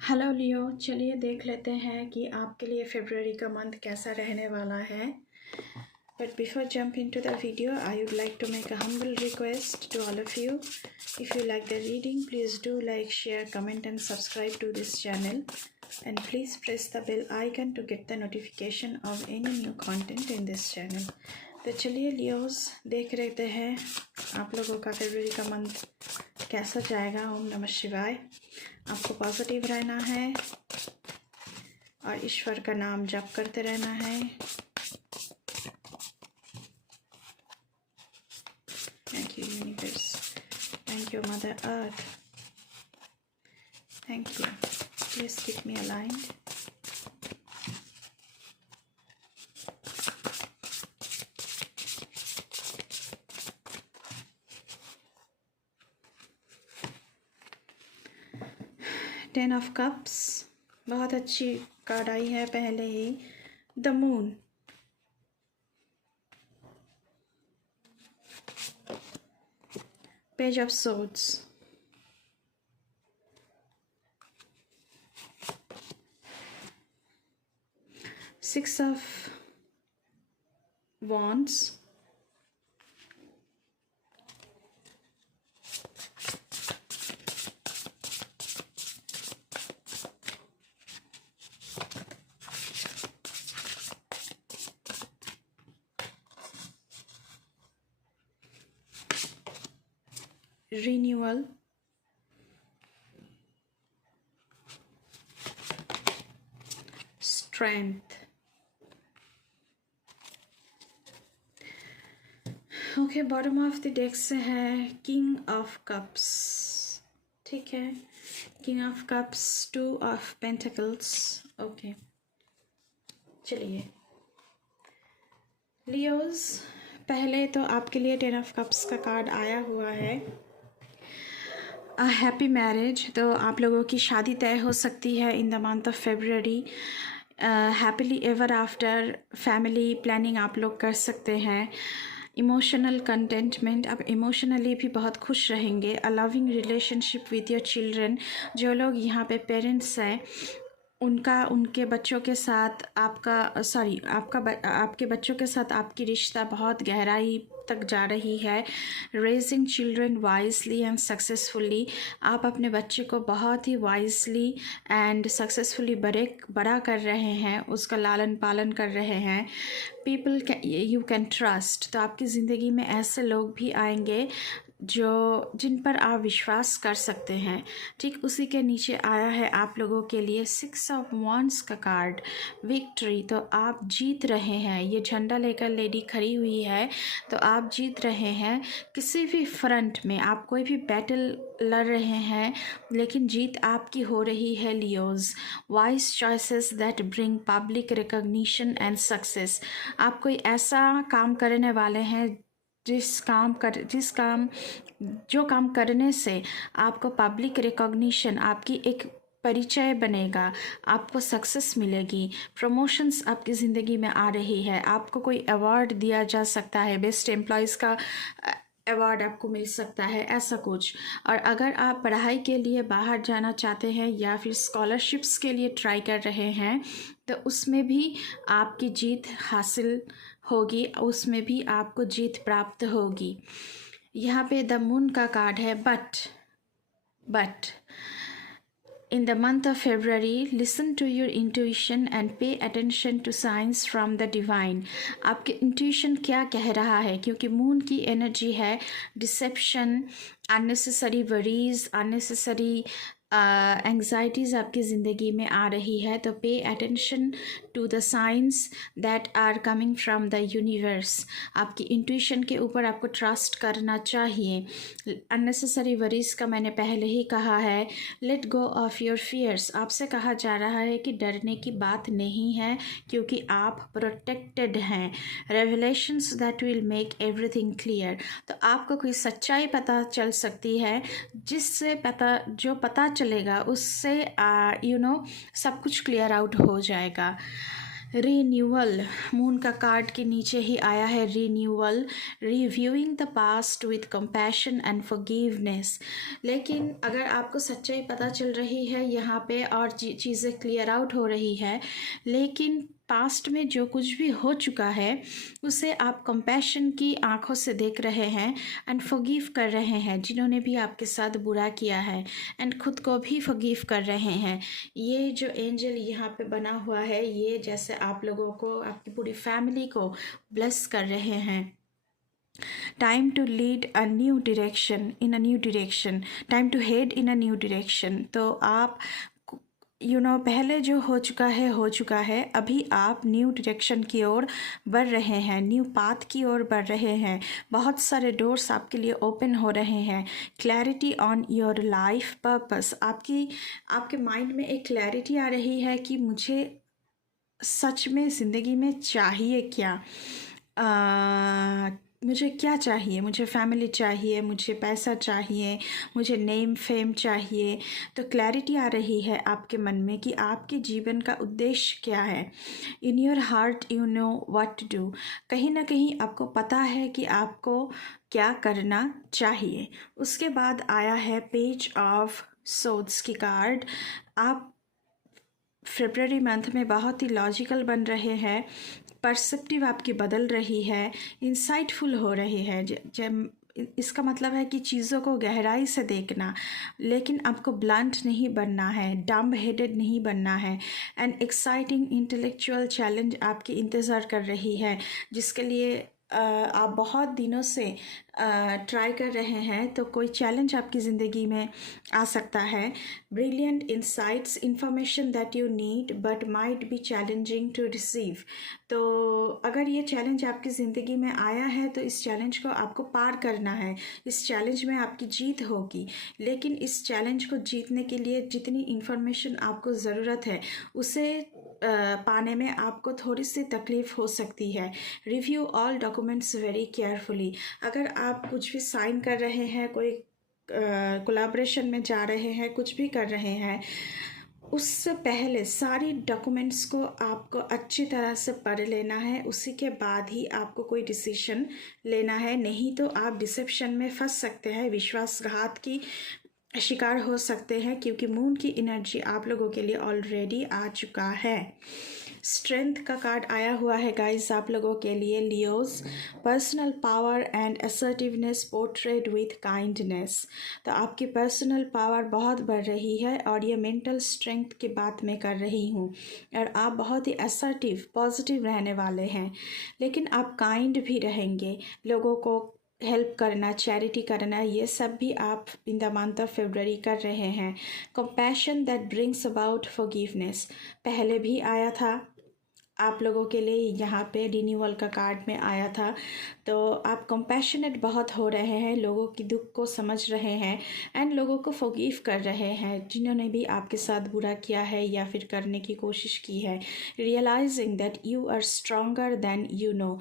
Hello लियो, चलिए देख लेते हैं कि आपके लिए फरवरी का मंथ कैसा रहने वाला है। But before jump into the video, I would like to make a humble request to all of you. If you like the reading, please do like, share, comment and subscribe to this channel. And please press the bell icon to get the notification of any new content in this channel. तो चलिए Leos देख लेते हैं आप लोगों का फरवरी का month कैसा जाएगा. ओम नमः शिवाय. आपको पॉजिटिव रहना है और ईश्वर का नाम जप करते रहना है. Thank you universe, thank you mother earth, thank you. Please keep me aligned. Ten of cups बहुत अच्छी कार्ड आई है पहले ही. The moon, page of swords, six of wands, renewal, strength. Okay, bottom of the deck से है king of cups. ठीक है, king of cups, two of pentacles. Okay, चलिए लियोज, पहले तो आपके लिए टेन ऑफ कप्स का कार्ड आया हुआ है. हैप्पी मैरिज, तो आप लोगों की शादी तय हो सकती है in the month of February. Happily ever after family planning आप लोग कर सकते हैं. इमोशनल कंटेंटमेंट, आप इमोशनली भी बहुत खुश रहेंगे. A loving relationship with your children, जो लोग यहाँ पे पेरेंट्स हैं उनका उनके बच्चों के साथ आपके बच्चों के साथ आपकी रिश्ता बहुत गहराई तक जा रही है. Raising children wisely and successfully, आप अपने बच्चे को बहुत ही वाइजली एंड सक्सेसफुली बड़ा कर रहे हैं, उसका लालन पालन कर रहे हैं. पीपल यू कैन ट्रस्ट, तो आपकी ज़िंदगी में ऐसे लोग भी आएंगे जिन पर आप विश्वास कर सकते हैं. ठीक उसी के नीचे आया है आप लोगों के लिए सिक्स ऑफ वॉन्ड्स का कार्ड, विक्ट्री. तो आप जीत रहे हैं. ये झंडा लेकर लेडी खड़ी हुई है, तो आप जीत रहे हैं. किसी भी फ्रंट में आप कोई भी बैटल लड़ रहे हैं, लेकिन जीत आपकी हो रही है Leos. Wise choices that bring public recognition and success. आप कोई ऐसा काम करने वाले हैं जो काम करने से आपको पब्लिक रिकॉग्निशन, आपकी एक परिचय बनेगा, आपको सक्सेस मिलेगी. प्रमोशंस आपकी ज़िंदगी में आ रही है. आपको कोई अवार्ड दिया जा सकता है, बेस्ट एम्प्लॉयज़ का अवार्ड आपको मिल सकता है, ऐसा कुछ. और अगर आप पढ़ाई के लिए बाहर जाना चाहते हैं या फिर स्कॉलरशिप्स के लिए ट्राई कर रहे हैं, तो उसमें भी आपकी जीत हासिल होगी, उसमें भी आपको जीत प्राप्त होगी. यहाँ पे द मून का कार्ड है. But in the month of February, listen to your intuition and pay attention to signs from the divine. आपके इंट्यूशन क्या कह रहा है, क्योंकि मून की एनर्जी है deception, unnecessary worries, unnecessary anxieties आपकी ज़िंदगी में आ रही है. तो pay attention to the signs that are coming from the universe. आपकी इंट्यूशन के ऊपर आपको ट्रस्ट करना चाहिए. अननेसेसरी वरीज का मैंने पहले ही कहा है. Let go of your fears, आपसे कहा जा रहा है कि डरने की बात नहीं है, क्योंकि आप प्रोटेक्टेड हैं. Revelations that will make everything clear, तो आपको कोई सच्चाई पता चल सकती है, जिससे पता चलेगा उससे सब कुछ क्लियर आउट हो जाएगा. रीन्यूअल, मून का कार्ड के नीचे ही आया है renewal, reviewing the past with compassion and forgiveness. लेकिन अगर आपको सच्चाई पता चल रही है यहाँ पे और चीज़ें क्लियर आउट हो रही है, लेकिन पास्ट में जो कुछ भी हो चुका है उसे आप कंपैशन की आंखों से देख रहे हैं एंड फॉरगिव कर रहे हैं, जिन्होंने भी आपके साथ बुरा किया है, एंड खुद को भी फॉरगिव कर रहे हैं। ये जो एंजल यहाँ पे बना हुआ है, ये जैसे आप लोगों को, आपकी पूरी फैमिली को ब्लेस कर रहे हैं। Time to lead a new direction, in a new direction, time to head in a new direction. तो आप पहले जो हो चुका है, अभी आप न्यू डायरेक्शन की ओर बढ़ रहे हैं, न्यू पाथ की ओर बढ़ रहे हैं। बहुत सारे डोर्स आपके लिए ओपन हो रहे हैं। Clarity on your life purpose, आपके माइंड में एक क्लैरिटी आ रही है कि मुझे सच में ज़िंदगी में चाहिए क्या, मुझे क्या चाहिए, मुझे फैमिली चाहिए, मुझे पैसा चाहिए, मुझे नेम फेम चाहिए। तो क्लैरिटी आ रही है आपके मन में कि आपके जीवन का उद्देश्य क्या है। In your heart you know what to do, कहीं ना कहीं आपको पता है कि आपको क्या करना चाहिए। उसके बाद आया है पेज ऑफ सोर्ड्स की कार्ड। आप फरवरी मंथ में बहुत ही लॉजिकल बन रहे हैं, पर्सपेक्टिव आपकी बदल रही है, इंसाइटफुल हो रही है। जब इसका मतलब है कि चीज़ों को गहराई से देखना, लेकिन आपको ब्लंट नहीं बनना है, डम्ब हेडेड नहीं बनना है। एंड एक्साइटिंग इंटेलेक्चुअल चैलेंज आपकी इंतज़ार कर रही है, जिसके लिए आप बहुत दिनों से ट्राई कर रहे हैं। तो कोई चैलेंज आपकी ज़िंदगी में आ सकता है। Brilliant insights, information that you need but might be challenging to receive. तो अगर ये चैलेंज आपकी ज़िंदगी में आया है तो इस चैलेंज को आपको पार करना है। इस चैलेंज में आपकी जीत होगी, लेकिन इस चैलेंज को जीतने के लिए जितनी इन्फॉर्मेशन आपको ज़रूरत है उसे पाने में आपको थोड़ी सी तकलीफ़ हो सकती है। Review all documents very carefully. अगर आप कुछ भी साइन कर रहे हैं, कोई कोलैबोरेशन में जा रहे हैं, कुछ भी कर रहे हैं, उससे पहले सारी डॉक्यूमेंट्स को आपको अच्छी तरह से पढ़ लेना है। उसी के बाद ही आपको कोई डिसीजन लेना है, नहीं तो आप डिसेप्शन में फंस सकते हैं, विश्वासघात की शिकार हो सकते हैं, क्योंकि मून की एनर्जी आप लोगों के लिए ऑलरेडी आ चुका है। स्ट्रेंथ का कार्ड आया हुआ है गाइस आप लोगों के लिए। Leos, personal power and assertiveness portrayed with kindness. तो आपकी पर्सनल पावर बहुत बढ़ रही है और ये मेंटल स्ट्रेंथ की बात मैं कर रही हूँ, और आप बहुत ही असर्टिव, पॉजिटिव रहने वाले हैं। लेकिन आप काइंड भी रहेंगे, लोगों को हेल्प करना, चैरिटी करना, ये सब भी आप in the month of February कर रहे हैं। Compassion that brings about forgiveness पहले भी आया था आप लोगों के लिए, यहाँ पे रिन्यूअल का कार्ड में आया था। तो आप कंपैशनेट बहुत हो रहे हैं, लोगों की दुख को समझ रहे हैं एंड लोगों को फॉरगिव कर रहे हैं जिन्होंने भी आपके साथ बुरा किया है या फिर करने की कोशिश की है। Realising that you are stronger than you know.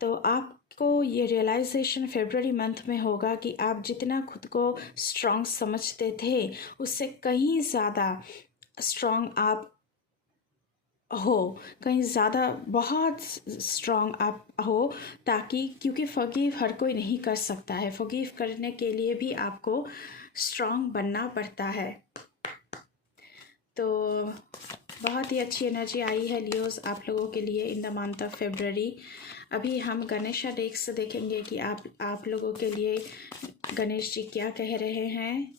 तो आपको ये रियलाइजेशन फरवरी मंथ में होगा कि आप जितना खुद को स्ट्रॉन्ग समझते थे उससे कहीं ज़्यादा स्ट्रॉन्ग आप हो, कहीं ज़्यादा बहुत स्ट्रॉन्ग आप हो। ताकि क्योंकि फॉरगिव हर कोई नहीं कर सकता है, फॉरगिव करने के लिए भी आपको स्ट्रॉन्ग बनना पड़ता है। तो बहुत ही अच्छी एनर्जी आई है लियोस आप लोगों के लिए in the month of February. अभी हम गणेशा डेक से देखेंगे कि आप लोगों के लिए गणेश जी क्या कह रहे हैं।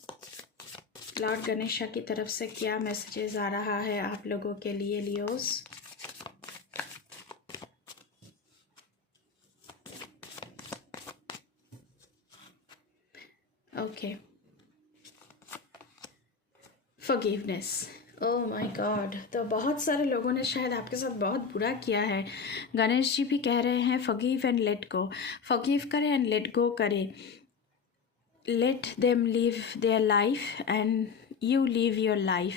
लॉर्ड गणेशा की तरफ से क्या मैसेजेस आ रहा है आप लोगों के लिए Leos. Okay, forgiveness, oh my God. तो बहुत सारे लोगों ने शायद आपके साथ बहुत बुरा किया है। गणेश जी भी कह रहे हैं forgive and let go, forgive करें एंड लेट गो करें। Let them live their life and you live your life.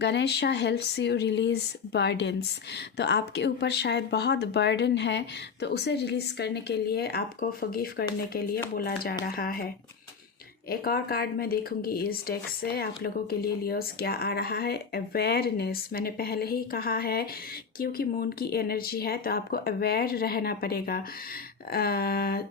Ganesha helps you release burdens. तो आपके ऊपर शायद बहुत बर्डन है, तो उसे रिलीज़ करने के लिए आपको फॉरगिव करने के लिए बोला जा रहा है। एक और कार्ड मैं देखूंगी इस डेक से आप लोगों के लिए लियोस क्या आ रहा है। अवेयरनेस, मैंने पहले ही कहा है क्योंकि मून की एनर्जी है तो आपको अवेयर रहना पड़ेगा।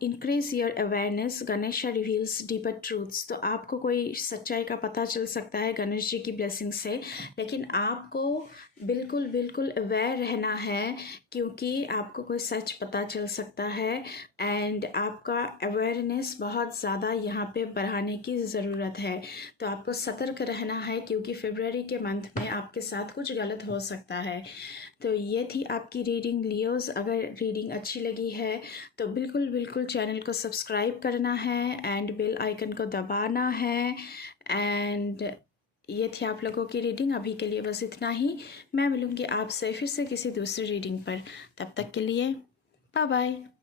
Increase your awareness, Ganesh reveals deeper truths. तो आपको कोई सच्चाई का पता चल सकता है गणेश जी की ब्लेसिंग से, लेकिन आपको बिल्कुल बिल्कुल अवेयर रहना है क्योंकि आपको कोई सच पता चल सकता है। एंड आपका अवेयरनेस बहुत ज़्यादा यहाँ पे बढ़ाने की ज़रूरत है। तो आपको सतर्क रहना है क्योंकि फरवरी के मंथ में आपके साथ कुछ गलत हो सकता है। तो ये थी आपकी रीडिंग लियोस। अगर रीडिंग अच्छी लगी है तो बिल्कुल बिल्कुल चैनल को सब्सक्राइब करना है एंड बेल आइकन को दबाना है। एंड ये थी आप लोगों की रीडिंग। अभी के लिए बस इतना ही। मैं मिलूँगी आपसे फिर से किसी दूसरी रीडिंग पर। तब तक के लिए बाय बाय।